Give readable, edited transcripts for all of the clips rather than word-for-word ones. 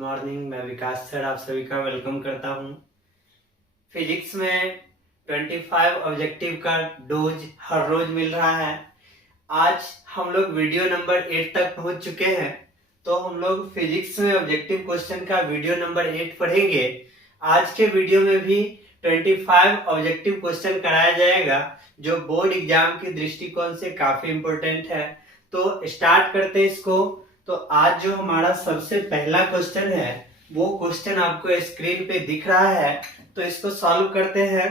Morning. मैं विकास sir आप सभी का वेलकम करता हूं। फिजिक्स में 25 ऑब्जेक्टिव का डोज हर रोज मिल रहा है। आज हम लोग वीडियो नंबर 8 तक पहुंच चुके हैं, तो हम लोग फिजिक्स में ऑब्जेक्टिव क्वेश्चन का वीडियो नंबर 8 पढ़ेंगे। आज के वीडियो में भी 25 ऑब्जेक्टिव क्वेश्चन कराया जाएगा, जो बोर्ड एग्जाम के दृष्टिकोण से काफी इंपॉर्टेंट है। तो स्टार्ट करते हैं इसको। तो आज जो हमारा सबसे पहला क्वेश्चन है, वो क्वेश्चन आपको स्क्रीन पे दिख रहा है, तो इसको सॉल्व करते हैं।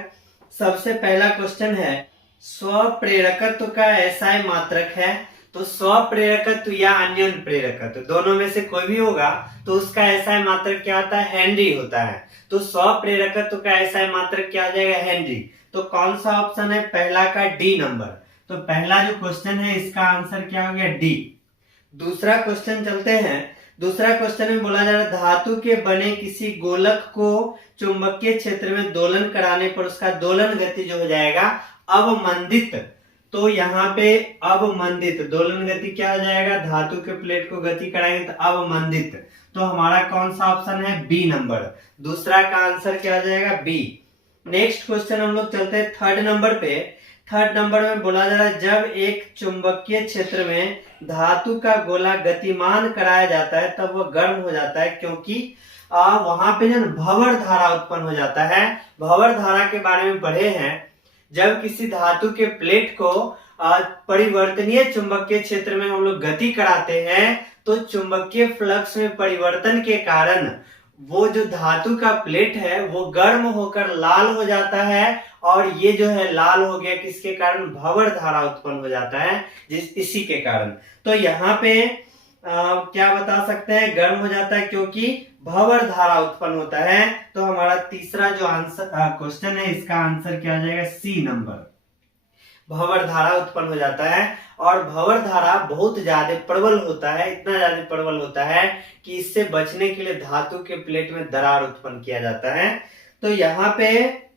सबसे पहला क्वेश्चन है, स्वप्रेरकत्व का एसआई मात्रक है। तो स्वप्रेरकत्व या अन्योन प्रेरकत्व दोनों में से कोई भी होगा तो उसका एसआई मात्रक क्या होता है? हेनरी होता है। तो स्वप्रेरकत्व का एसआई मात्रक क्या आ जाएगा? हेनरी। तो कौन सा ऑप्शन है? पहला का डी नंबर। तो पहला जो क्वेश्चन है इसका आंसर क्या हो गया? डी। दूसरा क्वेश्चन चलते हैं। दूसरा क्वेश्चन में बोला जा रहा है, धातु के बने किसी गोलक को चुंबकीय क्षेत्र में दोलन कराने पर उसका दोलन गति जो हो जाएगा अवमंदित। तो यहाँ पे अवमंदित दोलन गति क्या हो जाएगा? धातु के प्लेट को गति कराएंगे तो अवमंदित। तो हमारा कौन सा ऑप्शन है? B number. दूसरा का आंसर क्या हो जाएगा? बी। नेक्स्ट क्वेश्चन हम लोग चलते हैं थर्ड नंबर पे। थर्ड नंबर में बोला जा रहा है, जब एक चुंबकीय क्षेत्र में धातु का गोला गतिमान कराया जाता है तब वह गर्म हो जाता है, क्योंकि वहां पे जो भंवर धारा उत्पन्न हो जाता है। भंवर धारा के बारे में पढ़े हैं। जब किसी धातु के प्लेट को परिवर्तनीय चुंबकीय क्षेत्र में हम लोग गति कराते हैं तो चुंबकीय फ्लक्स में परिवर्तन के कारण वो जो धातु का प्लेट है वो गर्म होकर लाल हो जाता है, और ये जो है लाल हो गया किसके कारण? भंवर धारा उत्पन्न हो जाता है इसी के कारण। तो यहाँ पे क्या बता सकते हैं? गर्म हो जाता है क्योंकि भंवर धारा उत्पन्न होता है। तो हमारा तीसरा जो आंसर क्वेश्चन है इसका आंसर क्या हो जाएगा? सी नंबर। भंवर धारा उत्पन्न हो जाता है, और भंवर धारा बहुत ज्यादा प्रबल होता है। इतना ज्यादा प्रबल होता है कि इससे बचने के लिए धातु के प्लेट में दरार उत्पन्न किया जाता है। तो यहाँ पे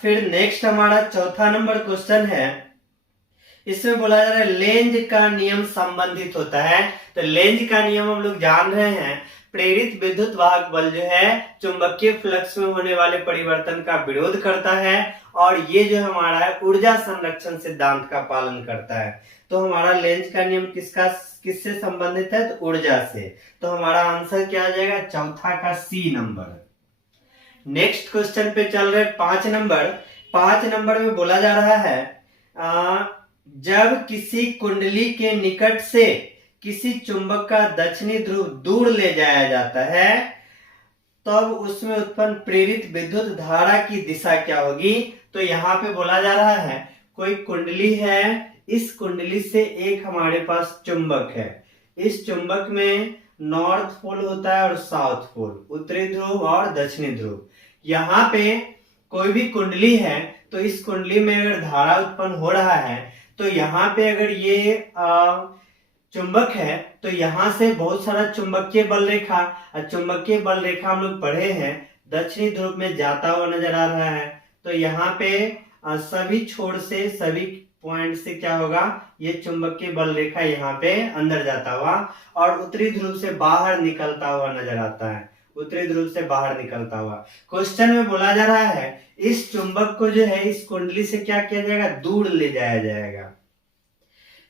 फिर नेक्स्ट हमारा चौथा नंबर क्वेश्चन है। इसमें बोला जा रहा है लेंज का नियम संबंधित होता है। तो लेंज का नियम हम लोग जान रहे हैं, प्रेरित विद्युत वाहक बल जो है चुंबकीय फ्लक्स में होने वाले परिवर्तन का विरोध करता है, और ये जो हमारा है ऊर्जा संरक्षण सिद्धांत का पालन करता है। तो हमारा लेंज का नियम किससे संबंधित है? तो ऊर्जा से। तो हमारा आंसर क्या आ जाएगा? चौथा का सी नंबर। नेक्स्ट क्वेश्चन पे चल रहे 5 नंबर। 5 नंबर में बोला जा रहा है, जब किसी कुंडली के निकट से किसी चुंबक का दक्षिणी ध्रुव दूर ले जाया जाता है तब उसमें उत्पन्न प्रेरित विद्युत धारा की दिशा क्या होगी? तो यहाँ पे बोला जा रहा है, कोई कुंडली है, इस कुंडली से एक हमारे पास चुंबक है। इस चुंबक में नॉर्थ पोल होता है और साउथ पोल, उत्तरी ध्रुव और दक्षिणी ध्रुव। यहाँ पे कोई भी कुंडली है तो इस कुंडली में अगर धारा उत्पन्न हो रहा है तो यहाँ पे अगर ये चुंबक है तो यहाँ से बहुत सारा चुंबकीय बल रेखा हम लोग पढ़े हैं दक्षिणी ध्रुव में जाता हुआ नजर आ रहा है। तो यहाँ पे सभी छोर से सभी पॉइंट से क्या होगा? ये चुंबकीय बल रेखा यहाँ पे अंदर जाता हुआ और उत्तरी ध्रुव से बाहर निकलता हुआ नजर आता है। उत्तरी ध्रुव से बाहर निकलता हुआ। क्वेश्चन में बोला जा रहा है, इस चुंबक को जो है इस कुंडली से क्या किया जाएगा? दूर ले जाया जाएगा।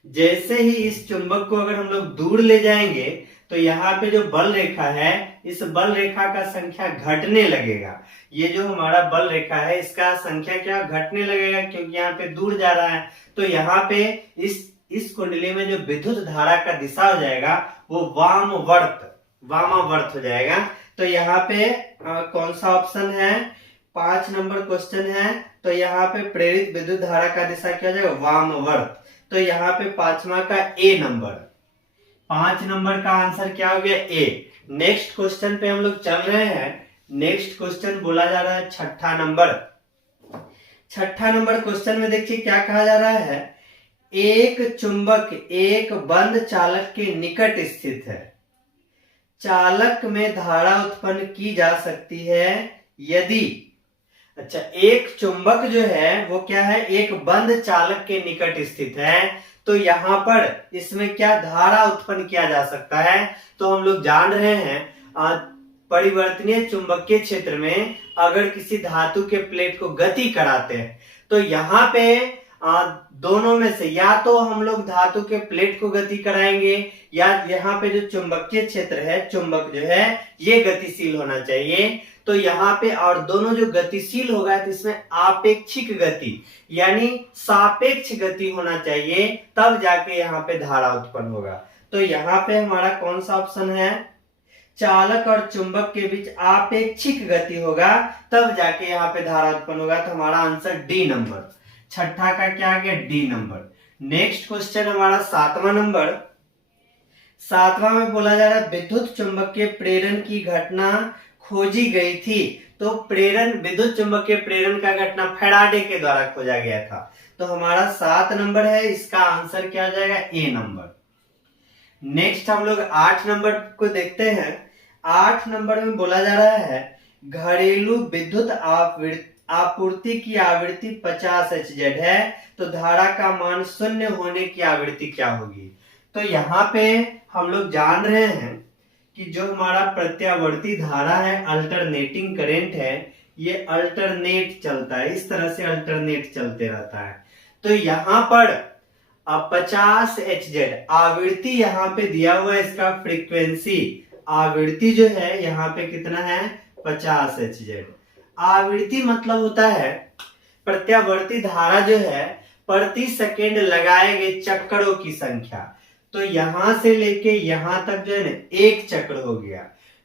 जैसे ही इस चुंबक को अगर हम लोग दूर ले जाएंगे तो यहाँ पे जो बल रेखा है, इस बल रेखा का संख्या घटने लगेगा। ये जो हमारा बल रेखा है इसका संख्या क्या घटने लगेगा, क्योंकि यहाँ पे दूर जा रहा है। तो यहाँ पे इस कुंडली में जो विद्युत धारा का दिशा हो जाएगा वो वामावर्त हो जाएगा। तो यहाँ पे कौन सा ऑप्शन है? 5 नंबर क्वेश्चन है। तो यहाँ पे प्रेरित विद्युत धारा का दिशा क्या हो जाएगा? वामवर्त। तो यहाँ पे 5वां का ए नंबर। 5 नंबर का आंसर क्या हो गया? ए। नेक्स्ट क्वेश्चन पे हम लोग चल रहे हैं। नेक्स्ट क्वेश्चन बोला जा रहा है छठा नंबर। छठा नंबर क्वेश्चन में देखिए क्या कहा जा रहा है, एक चुंबक एक बंद चालक के निकट स्थित है। चालक में धारा उत्पन्न की जा सकती है यदि, अच्छा, एक चुंबक जो है वो क्या है? एक बंद चालक के निकट स्थित है। तो यहाँ पर इसमें क्या धारा उत्पन्न किया जा सकता है? तो हम लोग जान रहे हैं परिवर्तनीय चुंबकीय क्षेत्र में अगर किसी धातु के प्लेट को गति कराते हैं तो यहाँ पे दोनों में से या तो हम लोग धातु के प्लेट को गति कराएंगे या यहाँ पे जो चुंबकीय क्षेत्र है, चुंबक जो है ये गतिशील होना चाहिए। तो यहाँ पे और दोनों जो गतिशील होगा तो इसमें आपेक्षिक गति यानी सापेक्ष गति होना चाहिए, तब जाके यहाँ पे धारा उत्पन्न होगा। तो यहाँ पे हमारा कौन सा ऑप्शन है, चालक और चुंबक के बीच आपेक्षिक गति होगा तब जाके यहाँ पे धारा उत्पन्न होगा। तो हमारा आंसर डी नंबर, छठा का क्या आ गया, डी नंबर। नेक्स्ट क्वेश्चन हमारा 7वां नंबर। 7वां में बोला जा रहा है विद्युत चुंबकीय प्रेरण की घटना खोजी गई थी। तो प्रेरण, विद्युत चुंबकीय प्रेरण का घटना फैराडे के द्वारा खोजा गया था। तो हमारा 7 नंबर है, इसका आंसर क्या आ जाएगा, ए नंबर। नेक्स्ट हम लोग 8 नंबर को देखते हैं। 8 नंबर में बोला जा रहा है घरेलू विद्युत आपूर्ति की आवृत्ति 50 Hz है, तो धारा का मान 0 होने की आवृत्ति क्या होगी। तो यहाँ पे हम लोग जान रहे हैं कि जो हमारा प्रत्यावर्ती धारा है, अल्टरनेटिंग करंट है, ये अल्टरनेट चलता है, इस तरह से अल्टरनेट चलते रहता है। तो यहाँ पर 50 Hz आवृत्ति यहाँ पे दिया हुआ है, इसका फ्रीक्वेंसी आवृत्ति जो है यहाँ पे कितना है, 50 Hz। आवृत्ति मतलब होता है प्रत्यावर्ती धारा जो है प्रति सेकेंड लगाए गए चक्रों की संख्या। तो यहां से लेके यहां तक जो है ना एक चक्र हो गया,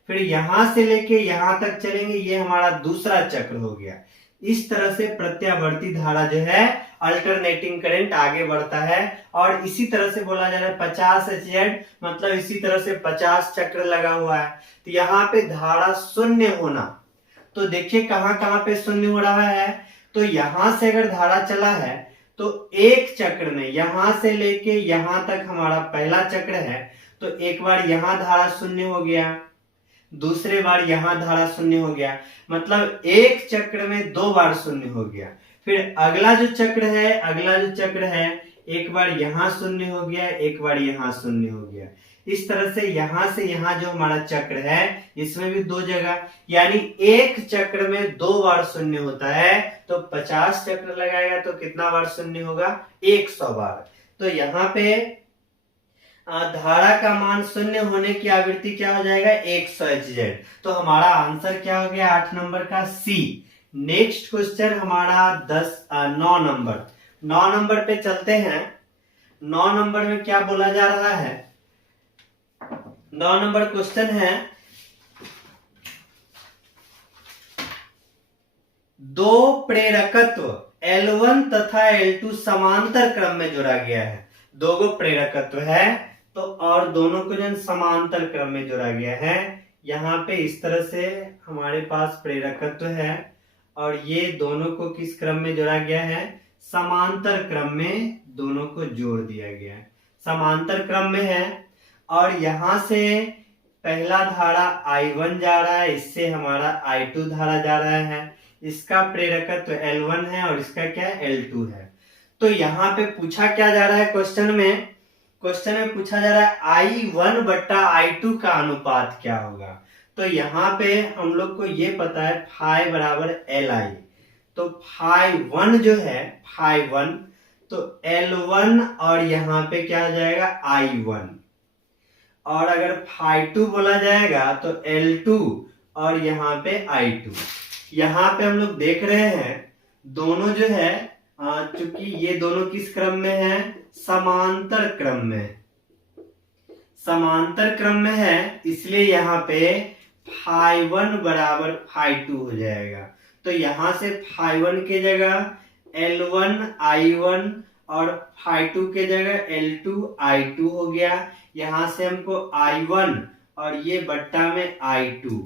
फिर यहां से लेके यहां तक चलेंगे, ये हमारा दूसरा चक्र हो गया। इस तरह से प्रत्यावर्ती धारा जो है अल्टरनेटिंग करंट आगे बढ़ता है। और इसी तरह से बोला जा रहा है 50 Hz मतलब इसी तरह से 50 चक्र लगा हुआ है। तो यहाँ पे धारा 0 होना, तो देखिए कहां कहां पे 0 हो रहा है। तो यहां से अगर धारा चला है तो एक चक्र में यहां से लेके यहां तक हमारा पहला चक्र है, तो एक बार यहां धारा 0 हो गया, दूसरे बार यहां धारा 0 हो गया, मतलब एक चक्र में 2 बार 0 हो गया। फिर अगला जो चक्र है एक बार यहां 0 हो गया, एक बार यहां 0 हो गया। इस तरह से यहां जो हमारा चक्र है इसमें भी 2 जगह, यानी एक चक्र में 2 बार 0 होता है। तो 50 चक्र लगाएगा तो कितना बार 0 होगा, 100 बार। तो यहाँ पे धारा का मान 0 होने की आवृत्ति क्या हो जाएगा, 100 Hz। तो हमारा आंसर क्या हो गया, 8 नंबर का सी। नेक्स्ट क्वेश्चन हमारा 9 नंबर। 9 नंबर पे चलते हैं। 9 नंबर में क्या बोला जा रहा है, 9 नंबर क्वेश्चन है दो प्रेरकत्व L1 तथा L2 समांतर क्रम में जोड़ा गया है। दो गो प्रेरकत्व है तो और दोनों को जो समांतर क्रम में जोड़ा गया है। यहाँ पे इस तरह से हमारे पास प्रेरकत्व है और ये दोनों को किस क्रम में जोड़ा गया है, समांतर क्रम में दोनों को जोड़ दिया गया है, समांतर क्रम में है। और यहां से पहला धारा I1 जा रहा है, इससे हमारा I2 धारा जा रहा है। इसका प्रेरकत्व L1 है और इसका क्या है, L2 है। तो यहाँ पे पूछा क्या जा रहा है, क्वेश्चन में पूछा जा रहा है I1 बट्टा I2 का अनुपात क्या होगा। तो यहाँ पे हम लोग को ये पता है फाई बराबर Li। तो फाई 1 जो है फाई 1, तो L1 और यहाँ पे क्या हो जाएगा I1, और अगर फाई 2 बोला जाएगा तो L2 और यहाँ पे I2। यहाँ पे हम लोग देख रहे हैं दोनों जो है चूंकि ये दोनों किस क्रम में है, समांतर क्रम में, समांतर क्रम में है, इसलिए यहाँ पे फाई 1 बराबर फाई 2 हो जाएगा। तो यहाँ से फाई 1 के जगह L1 I1 और फाई 2 के जगह L2 I2 हो गया। यहाँ से हमको I1 और ये बट्टा में I2,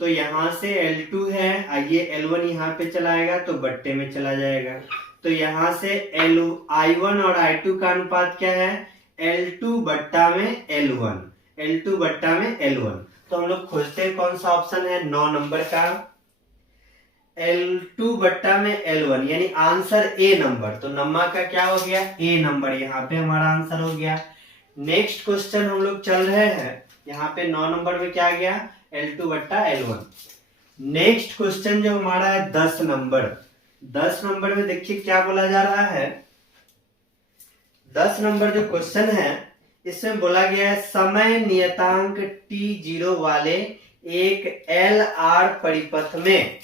तो यहाँ से L2 है, ये L1 यहाँ पे चलाएगा तो बट्टे में चला जाएगा। तो यहाँ से I1 और I2 का अनुपात क्या है, L2 बट्टा में L1, L2 बट्टा में L1। तो हम लोग खोजते हैं कौन सा ऑप्शन है 9 नंबर का, L2 बट्टा में L1, यानी आंसर ए नंबर। तो नंबर का क्या हो गया, ए नंबर, यहाँ पे हमारा आंसर हो गया। नेक्स्ट क्वेश्चन हम लोग चल रहे हैं, यहाँ पे 9 नंबर में क्या आ गया, L2 बट्टा L1। नेक्स्ट क्वेश्चन जो हमारा है 10 नंबर। 10 नंबर में देखिए क्या बोला जा रहा है। 10 नंबर जो क्वेश्चन है इसमें बोला गया है समय नियतांक t0 वाले एक LR परिपथ में।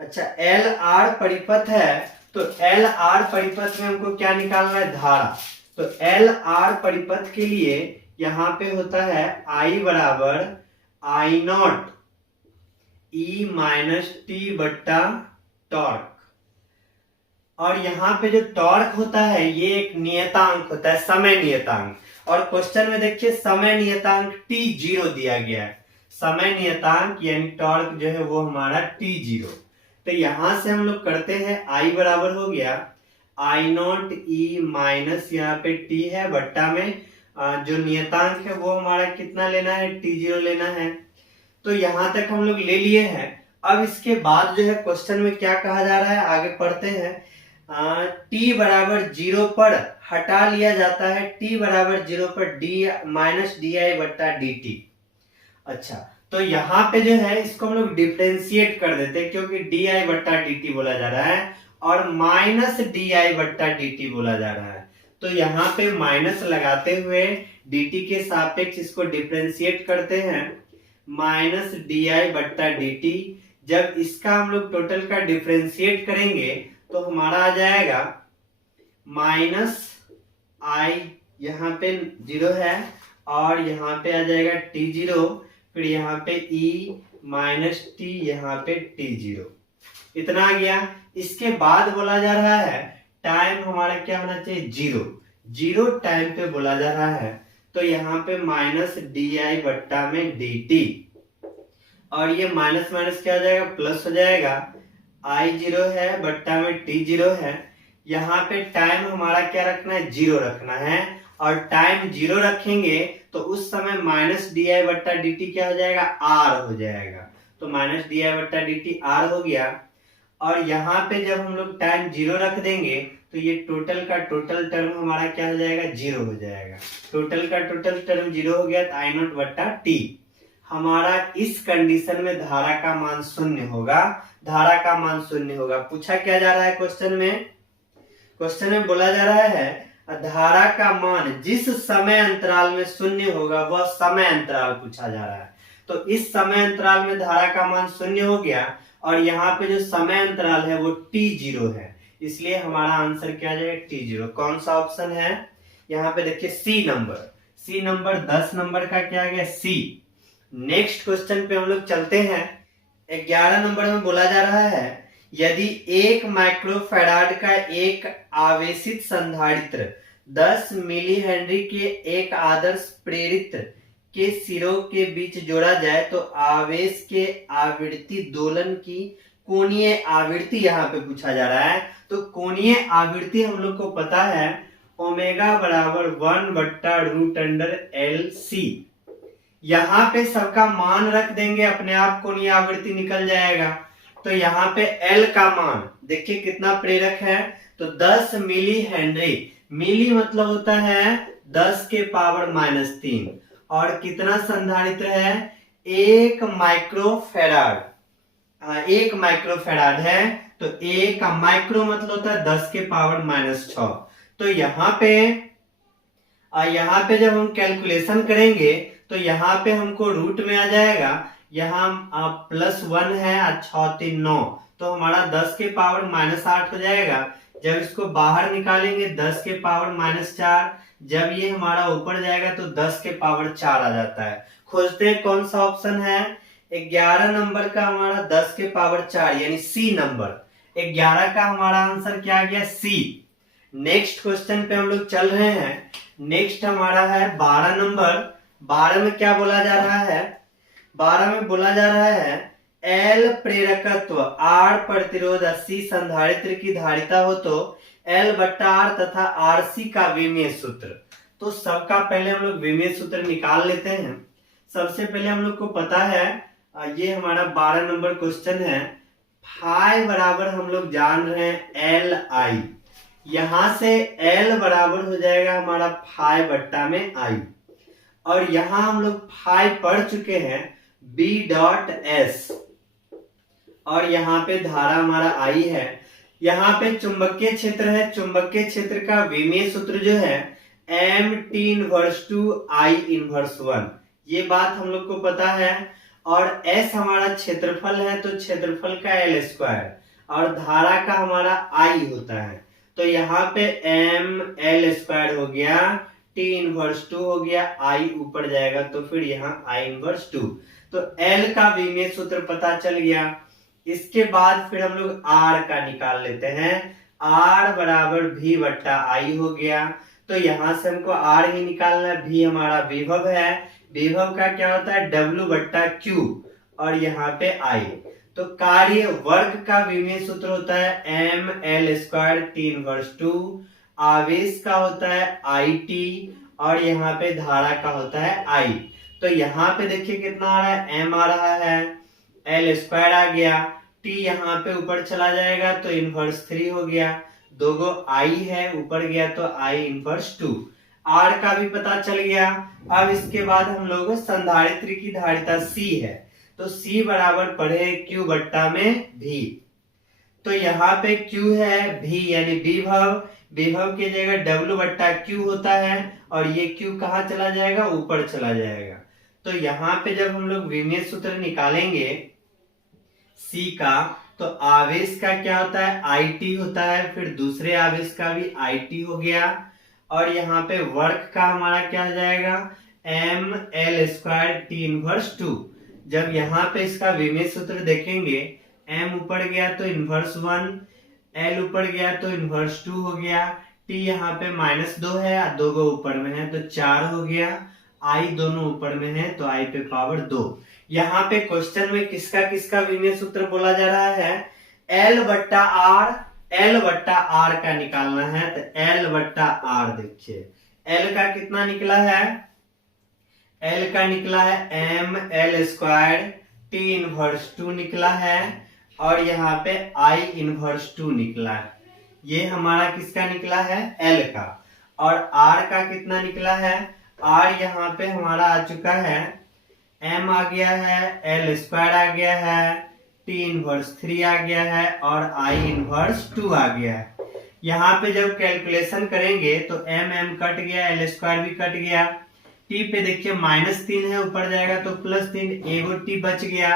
अच्छा, LR परिपथ है तो LR परिपथ में हमको क्या निकालना है, धारा। तो LR परिपथ के लिए यहां पे होता है I बराबर I0 E माइनस टी बट्टा टॉर्क। और यहाँ पे जो टॉर्क होता है ये एक नियतांक होता है, समय नियतांक। और क्वेश्चन में देखिए समय नियतांक t0 दिया गया है। समय नियतांक यानी टॉर्क जो है वो हमारा t0। तो यहां से हम लोग करते हैं I बराबर हो गया I0 E माइनस यहाँ पे t है बट्टा में जो नियतांक है वो हमारा कितना लेना है, t0 लेना है। तो यहां तक हम लोग ले लिए हैं। अब इसके बाद जो है क्वेश्चन में क्या कहा जा रहा है, आगे पढ़ते हैं। t बराबर 0 पर हटा लिया जाता है, t बराबर 0 पर d माइनस डी आई बट्टा डी टी। अच्छा, तो यहाँ पे जो है इसको हम लोग डिफ्रेंशिएट कर देते हैं क्योंकि डी आई बट्टा डी टी बोला जा रहा है और माइनस डी आई बट्टा डी टी बोला जा रहा है। तो यहाँ पे माइनस लगाते हुए dt के सापेक्ष इसको डिफ्रेंशिएट करते हैं, माइनस डी आई बट्टा डी टी। जब इसका हम लोग टोटल का डिफ्रेंशिएट करेंगे तो हमारा आ जाएगा माइनस आई, यहाँ पे 0 है और यहाँ पे आ जाएगा t0, फिर यहाँ पे e माइनस टी, यहाँ पे t0। इतना आ गया। इसके बाद बोला जा रहा है टाइम हमारा क्या होना चाहिए, 0 टाइम पे बोला जा रहा है। तो यहाँ पे माइनस डी आई बट्टा में डी टी और ये माइनस माइनस क्या हो जाएगा, प्लस हो जाएगा। I0 है बट्टा में t0 है। यहाँ पे टाइम हमारा क्या रखना है, 0 रखना है और टाइम 0 रखेंगे तो उस समय माइनस डी आई बट्टा डी टी क्या हो जाएगा, r हो जाएगा। तो माइनस डी आई बट्टा डी टी r हो गया। और यहाँ पे जब हम लोग टाइम 0 रख देंगे तो ये टोटल का टोटल टर्म हमारा क्या हो जाएगा, 0 हो जाएगा। टोटल का टोटल टर्म 0 हो गया तो I0 बट्टा टी। हमारा इस कंडीशन में धारा का मान 0 होगा, धारा का मान 0 होगा। पूछा क्या जा रहा है क्वेश्चन में, क्वेश्चन में बोला जा रहा है धारा का मान जिस समय अंतराल में 0 होगा वह समय अंतराल पूछा जा रहा है। तो इस समय अंतराल में धारा का मान 0 हो गया और यहाँ पे जो समय अंतराल है वो t0 है, इसलिए हमारा आंसर क्या आ जाएगा, t0। कौन सा ऑप्शन है, यहाँ पे देखिए सी नंबर 10 नंबर का क्या गया, सी। नेक्स्ट क्वेश्चन पे हम लोग चलते हैं। 11 नंबर में बोला जा रहा है यदि 1 माइक्रोफैराड का एक आवेशित संधारित्र 10 मिली हेनरी के एक आदर्श प्रेरित्र के सिरों के बीच जोड़ा जाए तो आवेश के आवृत्ति दोलन की कोणीय आवृत्ति यहाँ पे पूछा जा रहा है। तो कोणीय आवृत्ति हम लोग को पता है ओमेगा बराबर 1 बट्टा रूट अंडर एल सी। यहाँ पे सबका मान रख देंगे, अपने आप कोणीय आवृत्ति निकल जाएगा। तो यहाँ पे L का मान देखिए कितना प्रेरक है, तो 10 मिली हेनरी, मिली मतलब होता है 10 के पावर माइनस 3 और कितना संधारित्र है, 1 माइक्रोफैराड। 1 माइक्रोफैराड है तो 1 माइक्रो मतलब होता है 10 के पावर माइनस 6। तो यहाँ पे जब हम कैलकुलेशन करेंगे तो यहाँ पे हमको रूट में आ जाएगा, यहाँ +1 है 6 3 9, तो हमारा 10 के पावर माइनस 8 हो जाएगा। जब इसको बाहर निकालेंगे 10 के पावर माइनस 4, जब ये हमारा ऊपर जाएगा तो 10 के पावर 4 आ जाता है। खोजते हैं कौन सा ऑप्शन है, 11 नंबर का हमारा 10 के पावर 4 यानी सी नंबर। 11 का हमारा आंसर क्या आ गया, सी। नेक्स्ट क्वेश्चन पे हम लोग चल रहे हैं। नेक्स्ट हमारा है 12 नंबर। 12 में क्या बोला जा रहा है, 12 में बोला जा रहा है L प्रेरकत्व, R प्रतिरोध, C संधारित्र की धारिता हो तो L बट्टा R तथा RC का विमीय सूत्र। तो सबका पहले हम लोग विमीय सूत्र निकाल लेते हैं। सबसे पहले हम लोग को पता है ये हमारा 12 नंबर क्वेश्चन है, फाई बराबर हम लोग जान रहे हैं LI। यहां से L बराबर हो जाएगा हमारा फाई बट्टा में I। और यहाँ हम लोग फाई पढ़ चुके हैं, B डॉट S, और यहाँ पे धारा हमारा I है। यहाँ पे चुंबकीय क्षेत्र है, चुंबकीय क्षेत्र का विमीय सूत्र जो है M T inverse two I inverse 1, ये बात हम लोग को पता है। और S हमारा क्षेत्रफल है, तो क्षेत्रफल का L स्क्वायर, और धारा का हमारा I होता है, तो यहाँ पे M L स्क्वायर हो गया, T इनवर्स 2 हो गया, I ऊपर जाएगा तो फिर यहाँ I इनवर्स 2, तो L का विमीय सूत्र पता चल गया। इसके बाद फिर हम लोग R का निकाल लेते हैं, R बराबर V बट्टा I हो गया, तो यहां से हमको R ही निकालना है। V हमारा विभव है, विभव का क्या होता है W बट्टा Q, और यहाँ पे I, तो कार्य वर्ग का विमीय सूत्र होता है M L square T inverse 2, आवेश का होता है IT, और यहाँ पे धारा का होता है I। तो यहाँ पे देखिए कितना आ रहा है, M आ रहा है, L स्क्वायर आ गया, T यहाँ पे ऊपर चला जाएगा तो इनवर्स 3 हो गया, दो गो I है ऊपर गया तो I इनवर्स 2, R का भी पता चल गया। अब इसके बाद हम लोग संधारित्र की धारिता C है, तो C बराबर पढ़े Q बट्टा में V, तो यहाँ पे Q है V यानी विभव, विभव की जगह W बट्टा Q होता है, और ये Q कहाँ चला जाएगा, ऊपर चला जाएगा। तो यहाँ पे जब हम लोग विमीय सूत्र निकालेंगे C का, तो आवेश का क्या होता है IT होता है, फिर दूसरे आवेश का भी IT हो गया, और यहाँ पे वर्ग का हमारा क्या हो जाएगा M L square T inverse 2। जब यहाँ पे इसका विमीय सूत्र देखेंगे, M ऊपर गया तो इनवर्स 1, L ऊपर गया तो इनवर्स 2 हो गया, T यहाँ पे -2 है, दो गो ऊपर में है तो 4 हो गया, I दोनों ऊपर में है तो I पे पावर 2। यहाँ पे क्वेश्चन में किसका किसका विमीय सूत्र बोला जा रहा है, L बट्टा R, L बट्टा R का निकालना है, तो L बट्टा R देखिए L का कितना निकला है, L का निकला है M L square T inverse 2 निकला है, और यहाँ पे I इनवर्स 2 निकला है, ये हमारा किसका निकला है L का। और R का कितना निकला है, R यहाँ पे हमारा आ चुका है M आ गया है, L स्क्वायर आ गया है, T इनवर्स 3 आ गया है, और I इनवर्स 2 आ गया है। यहाँ पे जब कैलकुलेशन करेंगे तो M कट गया, L स्क्वायर भी कट गया, T पे देखिए -3 है, ऊपर जाएगा तो +3, एगो T बच गया,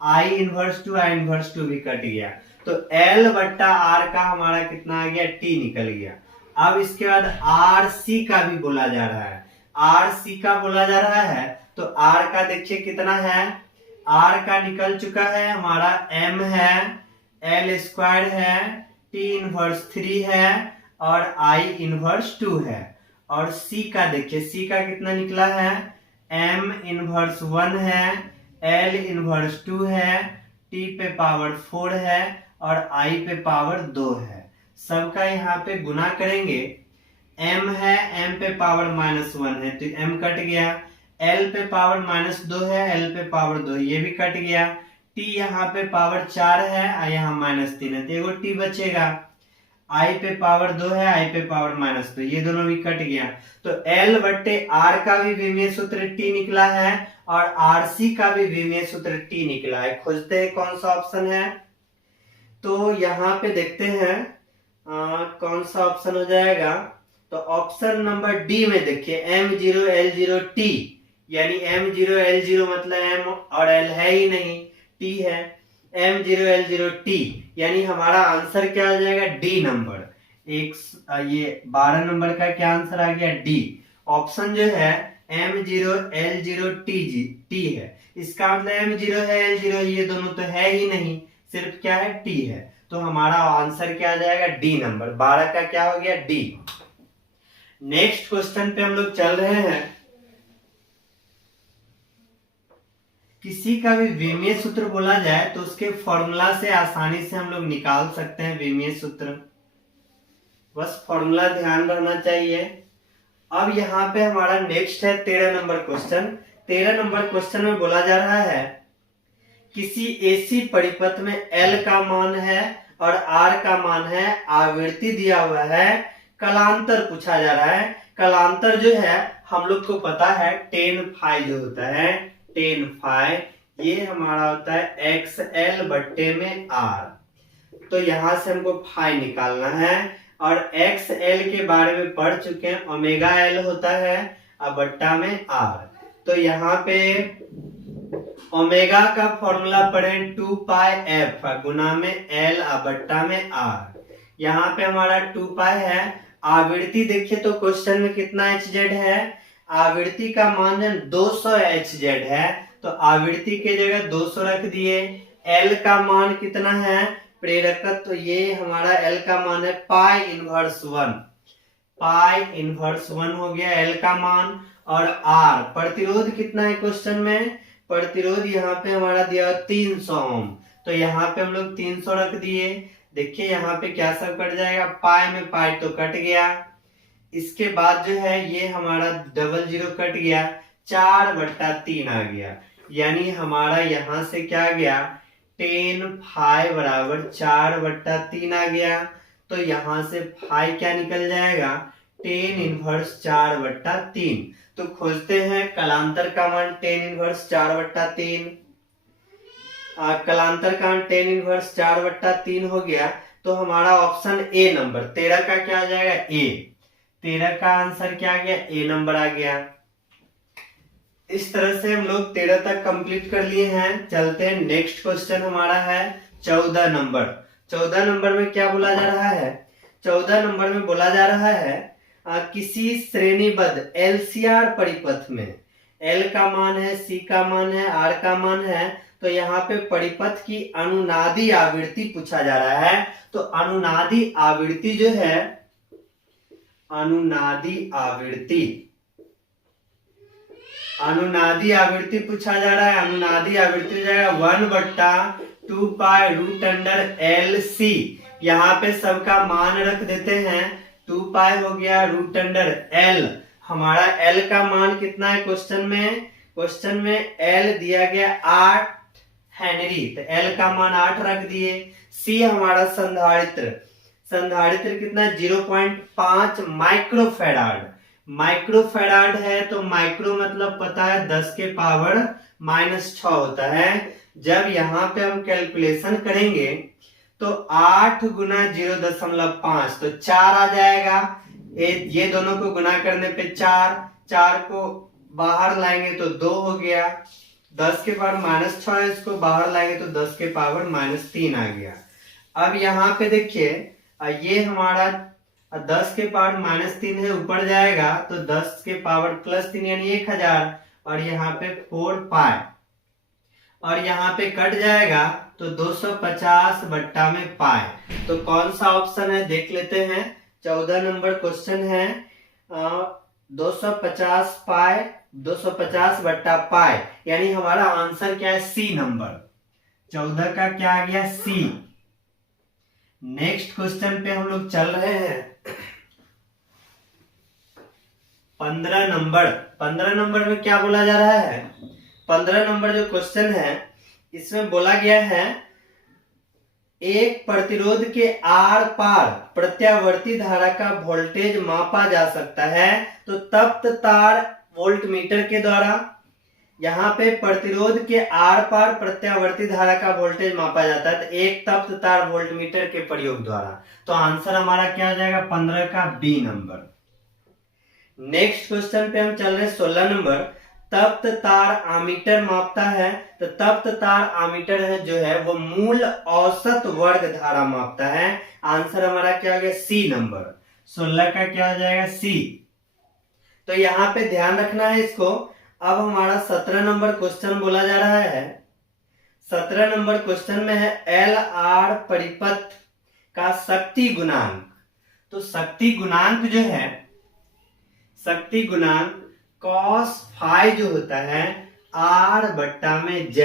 I इनवर्स 2 भी कट गया, तो L बट्टा R का हमारा कितना आ गया, T निकल गया। अब इसके बाद RC का भी बोला जा रहा है, RC का बोला जा रहा है, तो R का देखिए कितना है, R का निकल चुका है हमारा, M है, L स्क्वायर है, T इनवर्स 3 है, और I इनवर्स 2 है। और C का देखिए, C का कितना निकला है, M इनवर्स 1 है, L इनवर्स 2 है, T पे पावर 4 है, और I पे पावर 2 है। सबका यहाँ पे गुना करेंगे, M है, M पे पावर -1 है तो M कट गया, L पे पावर -2 है, L पे पावर 2, ये भी कट गया, T यहाँ पे पावर 4 है, यहाँ -3 है तो एगो T बचेगा, I पे पावर 2 है, I पे पावर -2, ये दोनों भी कट गया, तो L बट्टे R का भी विमीय सूत्र T निकला है, और RC का भी विमीय सूत्र T निकला है। खोजते हैं कौन सा ऑप्शन है, तो यहाँ पे देखते हैं कौन सा ऑप्शन हो जाएगा, तो ऑप्शन नंबर डी में देखिए M0L0T, यानी M0L0 मतलब M और L है ही नहीं, T है, M0L0T, यानी हमारा आंसर क्या आ जाएगा, डी नंबर। ये 12 नंबर का क्या आंसर आ गया, डी। ऑप्शन जो है M0L0T है, इसका मतलब M0 है, L0 ये दोनों तो है ही नहीं, सिर्फ क्या है, T है, तो हमारा आंसर क्या आ जाएगा, डी नंबर। 12 का क्या हो गया, डी। नेक्स्ट क्वेश्चन पे हम लोग चल रहे हैं। किसी का भी विमीय सूत्र बोला जाए तो उसके फॉर्मूला से आसानी से हम लोग निकाल सकते हैं विमीय सूत्र, बस फॉर्मूला ध्यान रहना चाहिए। अब यहाँ पे हमारा नेक्स्ट है 13 नंबर क्वेश्चन। 13 नंबर क्वेश्चन में बोला जा रहा है किसी एसी परिपथ में L का मान है और R का मान है, आवृत्ति दिया हुआ है, कलांतर पूछा जा रहा है। कलांतर जो है हम लोग को पता है 10 फाई जो होता है 10 फाई ये हमारा होता है XL बट्टे में R। तो यहां से हमको फाई निकालना है और XL के बारे में पढ़ चुके हैं, ओमेगा L होता है अब बट्टा में R। तो यहाँ पे ओमेगा का फॉर्मूला पढ़े 2 पाई f गुना में L बट्टा में R। यहाँ पे हमारा 2 पाई है। आवृत्ति देखिए तो क्वेश्चन में कितना hz है, आवृत्ति का मान 200 hz है, तो आवृत्ति के जगह 200 रख दिए। L का मान कितना है प्रेरकत्व, तो ये हमारा L का मान है पाई इनवर्स 1, पाई इनवर्स 1 हो गया L का मान। और R प्रतिरोध कितना है क्वेश्चन में, प्रतिरोध यहाँ पे हमारा दिया 300 ओम, तो यहाँ पे हम लोग 300 रख दिए। देखिए यहाँ पे क्या सब कट जाएगा, पाई में पाई तो कट गया। इसके बाद जो है ये हमारा डबल जीरो कट गया, 4/3 आ गया, यानी हमारा यहाँ से क्या आ गया 10 फाई बराबर 4/3 आ गया। तो यहाँ से फाई क्या निकल जाएगा 10 इनवर्स 4/3। तो खोजते हैं कलांतर का मान 10 इनवर्स 4/3। कलांतर का मान 10 इनवर्स 4/3 हो गया, तो हमारा ऑप्शन ए नंबर 13 का क्या आ जाएगा ए। 13 का आंसर क्या आ गया ए नंबर आ गया। इस तरह से हम लोग 13 तक कंप्लीट कर लिए हैं। चलते हैं नेक्स्ट क्वेश्चन हमारा है 14 नंबर। 14 नंबर में क्या बोला जा रहा है, 14 नंबर में बोला जा रहा है किसी श्रेणीबद्ध LCR परिपथ में L का मान है, C का मान है, R का मान है, तो यहाँ पे परिपथ की अनुनादी आवृत्ति पूछा जा रहा है। तो अनुनादी आवृत्ति जो है, अनुनादी आवृत्ति पूछा जा रहा है। अनुनादी आवृत्ति हो जाएगा 1/2 पाई रूट अंडर LC। यहाँ पे सबका मान रख देते हैं, 2 पाई हो गया रूट अंडर L। हमारा L का मान कितना है क्वेश्चन में, क्वेश्चन में L दिया गया 8 हेनरी, तो L का मान 8 रख दिए। C हमारा संधारित्र, संधारित्र कितना 0.5 माइक्रोफेराड, माइक्रोफेराड है तो माइक्रो मतलब पता है 10 के पावर -6 होता है। जब यहाँ पे हम कैलकुलेशन करेंगे तो 8 गुना 0.5 तो 4 आ जाएगा। ये दोनों को गुना करने पे 4, 4 को बाहर लाएंगे तो 2 हो गया, 10 के पावर -6 है, इसको बाहर लाएंगे तो 10 के पावर -3 आ गया। अब यहाँ पे देखिए ये हमारा 10 के पावर -3 है, ऊपर जाएगा तो 10 के पावर +3 यानी 1000, और यहाँ पे 4 पाई, और यहाँ पे कट जाएगा तो 250 बट्टा में पाई। तो कौन सा ऑप्शन है देख लेते हैं। 14 नंबर क्वेश्चन है 250 पाई, 250 बट्टा पाई, यानी हमारा आंसर क्या है सी नंबर। 14 का क्या आ गया सी। नेक्स्ट क्वेश्चन पे हम लोग चल रहे हैं 15 नंबर। 15 नंबर में क्या बोला जा रहा है, 15 नंबर जो क्वेश्चन है इसमें बोला गया है एक प्रतिरोध के आर पार प्रत्यावर्ती धारा का वोल्टेज मापा जा सकता है, तो तप्त तार वोल्टमीटर के द्वारा। यहाँ पे प्रतिरोध के आर पार प्रत्यावर्ती धारा का वोल्टेज मापा जाता है, तो एक तप्त तार वोल्टमीटर के प्रयोग द्वारा। तो आंसर हमारा क्या आ जाएगा 15 का बी नंबर। नेक्स्ट क्वेश्चन पे हम चल रहे हैं 16 नंबर। तप्त तार आमीटर मापता है, तो तप्त तार आमीटर है जो है वो मूल औसत वर्ग धारा मापता है। आंसर हमारा क्या हो गया सी नंबर। 16 का क्या हो जाएगा सी। तो यहाँ पे ध्यान रखना है इसको। अब हमारा 17 नंबर क्वेश्चन बोला जा रहा है। 17 नंबर क्वेश्चन में है एल आर परिपथ का शक्ति गुणांक। तो शक्ति गुणांक जो है, शक्ति गुणांक cos फाई जो होता है r बट्टा में z,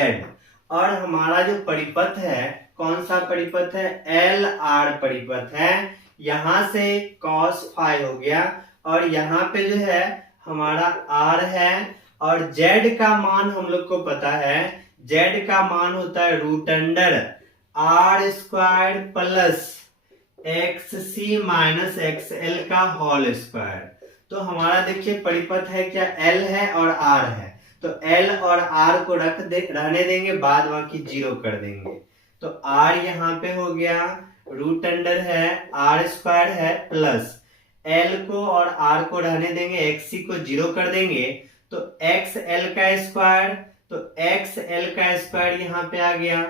और हमारा जो परिपथ है कौन सा परिपथ है एल आर परिपथ है। यहां से cos फाई हो गया, और यहाँ पे जो है हमारा r है, और z का मान हम लोग को पता है, z का मान होता है root under r square plus xc minus xl का होल स्क्वायर। तो हमारा देखिए परिपथ है क्या L है और R है, तो L और R को रहने देंगे, बाद बाकी 0 कर देंगे। तो R यहाँ पे हो गया, रूट अंडर है R स्क्वायर है, प्लस L को और R को रहने देंगे, XC को 0 कर देंगे, तो XL का स्क्वायर, तो XL का स्क्वायर यहाँ पे आ गया।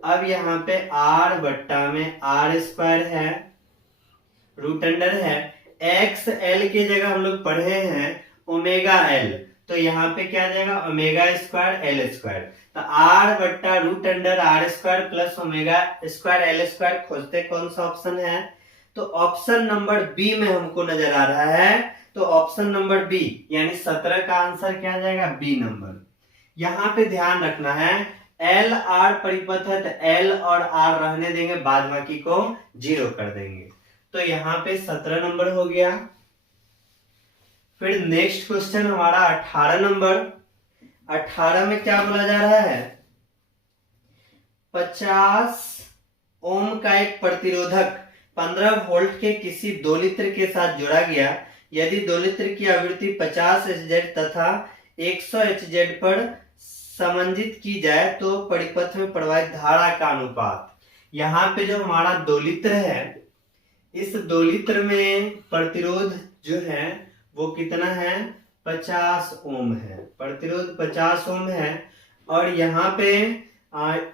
अब यहाँ पे R बट्टा में R स्क्वायर है, रूट अंडर है, XL की जगह हम लोग पढ़े हैं ओमेगा L, तो यहाँ पे क्या आ जाएगा ओमेगा स्क्वायर L स्क्वायर। तो R बट्टा root under R square plus omega square L square खोजते कौन सा ऑप्शन है, तो ऑप्शन नंबर बी में हमको नजर आ रहा है। तो ऑप्शन नंबर बी यानी 17 का आंसर क्या आ जाएगा, बी नंबर। यहाँ पे ध्यान रखना है एल आर परिपथ है, तो एल और आर रहने देंगे, बाद बाकी को 0 कर देंगे। तो यहाँ पे 17 नंबर हो गया। फिर नेक्स्ट क्वेश्चन हमारा 18 नंबर। 18 में क्या बोला जा रहा है, 50 ओम का एक प्रतिरोधक 15 वोल्ट के किसी 2 लीटर के साथ जोड़ा गया। यदि 2 लीटर की आवृत्ति 50 एचजेड तथा 100 एचजेड पर समंजित की जाए तो परिपथ में प्रवाहित धारा का अनुपात। यहाँ पे जो हमारा 2 लीटर है, इस 2 लीटर में प्रतिरोध जो है वो कितना है, 50 ओम है, प्रतिरोध 50 ओम है, और यहाँ पे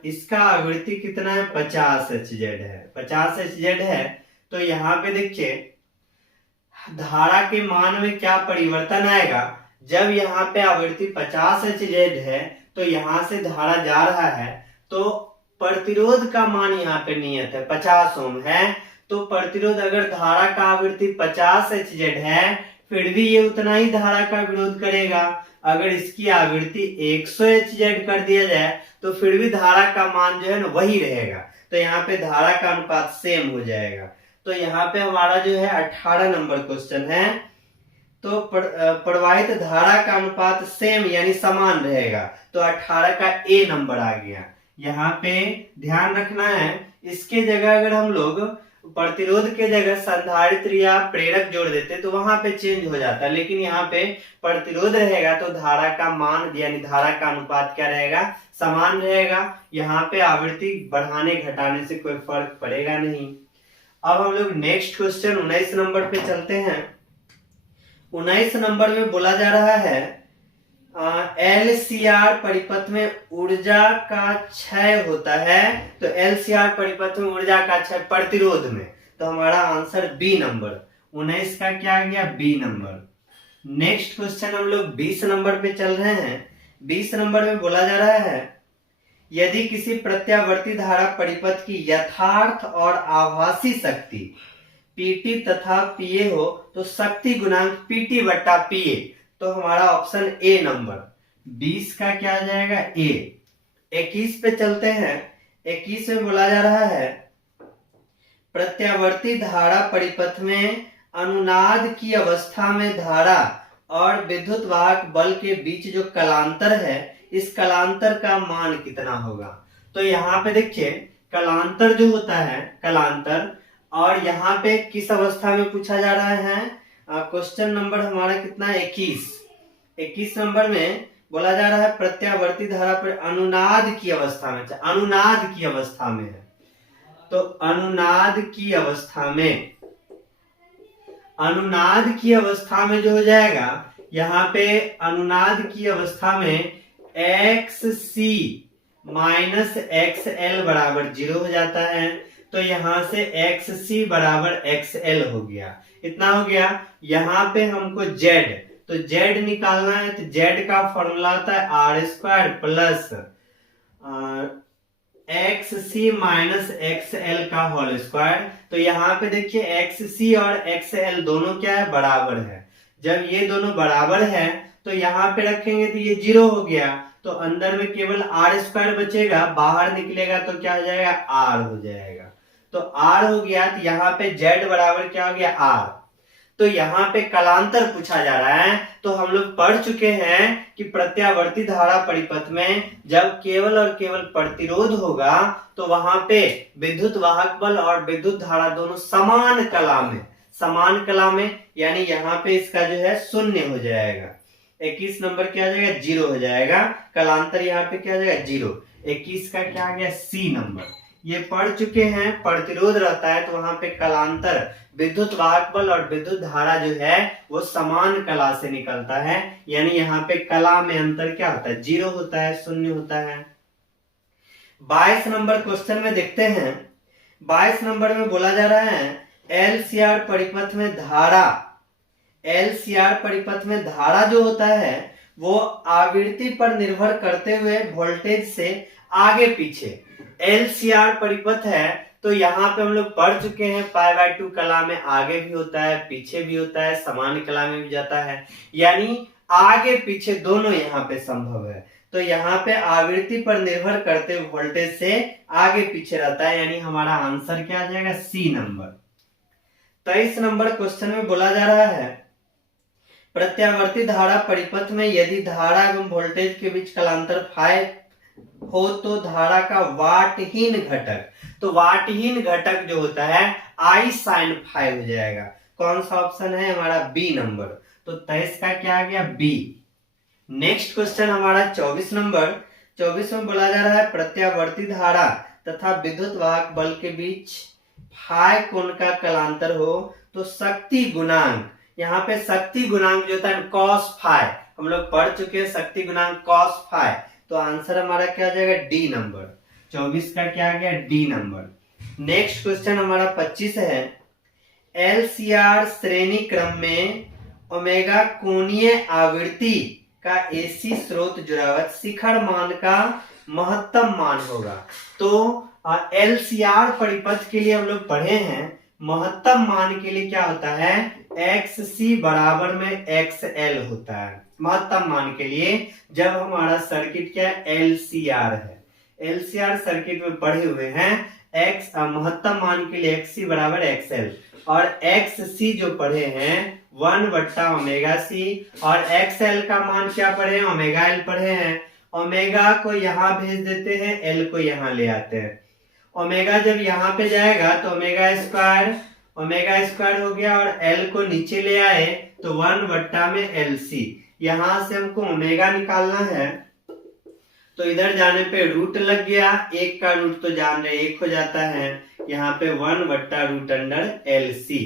इसका आवृत्ति कितना है, 50 एचजेड है, 50 एचजेड है। तो यहाँ पे देखिए धारा के मान में क्या परिवर्तन आएगा, जब यहाँ पे आवृत्ति 50 एचजेड है तो यहाँ से धारा जा रहा है, तो प्रतिरोध का मान यहाँ पे नियत है 50 ओम है। तो प्रतिरोध अगर धारा का आवृत्ति 50 एचजेड है, फिर भी ये उतना ही धारा का विरोध करेगा। अगर इसकी आवृत्ति 100 एचजेड कर दिया जाए तो फिर भी धारा का मान जो है ना वही रहेगा। तो यहाँ पे धारा का अनुपात सेम हो जाएगा। तो यहाँ पे हमारा जो है 18 नंबर क्वेश्चन है, तो प्रवाहित धारा का अनुपात सेम यानी समान रहेगा। तो 18 का ए नंबर आ गया। यहाँ पे ध्यान रखना है, इसके जगह अगर हम लोग प्रतिरोध के जगह संधारित्र या प्रेरक जोड़ देते तो वहां पे चेंज हो जाता है, लेकिन यहाँ पे प्रतिरोध रहेगा तो धारा का मान यानी धारा का अनुपात क्या रहेगा, समान रहेगा। यहाँ पे आवृत्ति बढ़ाने घटाने से कोई फर्क पड़ेगा नहीं। अब हम लोग नेक्स्ट क्वेश्चन 19 नंबर पे चलते हैं। 19 नंबर में बोला जा रहा है LCR परिपथ में ऊर्जा का क्षय होता है। तो LCR परिपथ में ऊर्जा का क्षय प्रतिरोध में, तो हमारा आंसर बी नंबर। 19 का क्या आ गया, बी नंबर। नेक्स्ट क्वेश्चन हम लोग 20 नंबर पे चल रहे हैं। 20 नंबर में बोला जा रहा है यदि किसी प्रत्यावर्ती धारा परिपथ की यथार्थ और आभासी शक्ति PT तथा PA हो तो शक्ति गुणांक PT बट्टा PA। तो हमारा ऑप्शन ए नंबर 20 का क्या आ जाएगा, ए। 21 पे चलते हैं। 21 में बोला जा रहा है प्रत्यावर्ती धारा परिपथ में अनुनाद की अवस्था में धारा और विद्युत वाहक बल के बीच जो कलांतर है, इस कलांतर का मान कितना होगा। तो यहाँ पे देखिए कलांतर जो होता है, कलांतर, और यहाँ पे किस अवस्था में पूछा जा रहा है, क्वेश्चन नंबर हमारा कितना है, 21 नंबर में बोला जा रहा है प्रत्यावर्ती धारा पर अनुनाद की अवस्था में, अनुनाद की अवस्था में है। तो अनुनाद की अवस्था में, अनुनाद की अवस्था में जो हो जाएगा, यहाँ पे अनुनाद की अवस्था में XC माइनस XL बराबर 0 हो जाता है। तो यहाँ से XC बराबर XL हो गया, इतना हो गया। यहाँ पे हमको Z, तो Z निकालना है, तो Z का फॉर्मूला आता है R square plus XC minus XL का होल स्क्वायर। तो यहाँ पे देखिए XC और XL दोनों क्या है, बराबर है। जब ये दोनों बराबर है तो यहाँ पे रखेंगे तो ये 0 हो गया, तो अंदर में केवल R स्क्वायर बचेगा, बाहर निकलेगा तो क्या हो जाएगा, R हो जाएगा। तो R हो गया, तो यहाँ पे Z बराबर क्या हो गया, R। तो यहाँ पे कलांतर पूछा जा रहा है। तो हम लोग पढ़ चुके हैं कि प्रत्यावर्ती धारा परिपथ में जब केवल और केवल प्रतिरोध होगा तो वहां पे विद्युत वाहक बल और विद्युत धारा दोनों समान कला में, यानी यहाँ पे इसका जो है 0 हो जाएगा। 21 नंबर क्या आ जाएगा 0 हो जाएगा, कलांतर यहाँ पे क्या आ जाएगा 0। 21 का क्या आ गया सी नंबर। ये पढ़ चुके हैं, प्रतिरोध रहता है तो वहां पे कलांतर, विद्युत वाहक बल और विद्युत धारा जो है वो समान कला से निकलता है, यानी यहाँ पे कला में अंतर क्या होता है 0 होता है, 0 होता है। 22 नंबर क्वेश्चन में देखते हैं। 22 नंबर में बोला जा रहा है एलसीआर परिपथ में धारा, एलसीआर परिपथ में धारा जो होता है वो आवृत्ति पर निर्भर करते हुए वोल्टेज से आगे पीछे। एलसीआर परिपथ है तो यहाँ पे हम लोग पढ़ चुके हैं π/2 कला में आगे भी होता है पीछे भी होता है, समान कला में भी जाता है, यानी आगे पीछे दोनों यहाँ पे संभव है। तो यहाँ पे आवृत्ति पर निर्भर करते हुए वोल्टेज से आगे पीछे रहता है, यानी हमारा आंसर क्या आ जाएगा सी नंबर। 23 नंबर क्वेश्चन में बोला जा रहा है प्रत्यावर्ती धारा परिपथ में यदि धारा एवं वोल्टेज के बीच कलांतर फाइ हो तो धारा का वाटहीन घटक, तो वाटहीन घटक जो होता है आई साइन फाइ हो जाएगा। कौन सा ऑप्शन है हमारा बी नंबर, तो 23 का क्या आ गया बी। नेक्स्ट क्वेश्चन हमारा 24 नंबर। 24 में बोला जा रहा है प्रत्यावर्ती धारा तथा विद्युत वाहक बल के बीच फाइ कोण का कलांतर हो तो शक्ति गुणांक, यहाँ पे शक्ति गुणांक जो होता है कॉस फाइ, हम लोग पढ़ चुके हैं शक्ति गुणांक कॉस फाइ, तो आंसर हमारा क्या आ जाएगा डी नंबर। 24 का क्या आ गया डी नंबर। नेक्स्ट क्वेश्चन हमारा 25 है एलसीआर श्रेणी क्रम में ओमेगा कोणीय आवृत्ति का एसी स्रोत जुड़ावत शिखर मान का महत्तम मान होगा। तो एलसीआर परिपथ के लिए हम लोग पढ़े हैं महत्तम मान के लिए क्या होता है XC बराबर में XL होता है। महत्तम मान के लिए जब हमारा सर्किट क्या है LCR है, LCR सर्किट में पढ़े हुए हैं x महत्तम मान के लिए XC बराबर XL और XC जो पढ़े हैं 1/ओमेगा C और XL का मान क्या पढ़े हैं ओमेगा L पढ़े हैं। ओमेगा को यहाँ भेज देते हैं, L को यहाँ ले आते हैं। ओमेगा जब यहाँ पे जाएगा तो ओमेगा स्क्वायर हो गया और L को नीचे ले आए तो 1/LC। यहाँ से हमको ओमेगा निकालना है तो इधर जाने पे रूट लग गया, एक का रूट तो जान रहे 1 हो जाता है, यहाँ पे 1/√LC।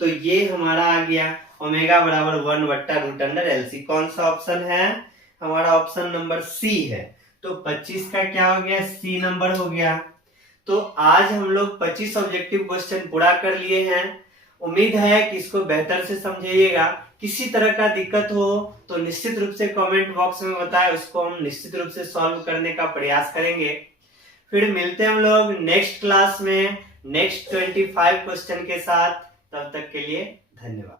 तो ये हमारा आ गया ओमेगा बराबर 1/√LC। कौन सा ऑप्शन है हमारा ऑप्शन नंबर सी है। तो 25 का क्या हो गया सी नंबर हो गया। तो आज हम लोग 25 ऑब्जेक्टिव क्वेश्चन पूरा कर लिए हैं। उम्मीद है कि इसको बेहतर से समझिएगा। किसी तरह का दिक्कत हो तो निश्चित रूप से कमेंट बॉक्स में बताएं, उसको हम निश्चित रूप से सॉल्व करने का प्रयास करेंगे। फिर मिलते हैं हम लोग नेक्स्ट क्लास में नेक्स्ट 25 क्वेश्चन के साथ। तब तक के लिए धन्यवाद।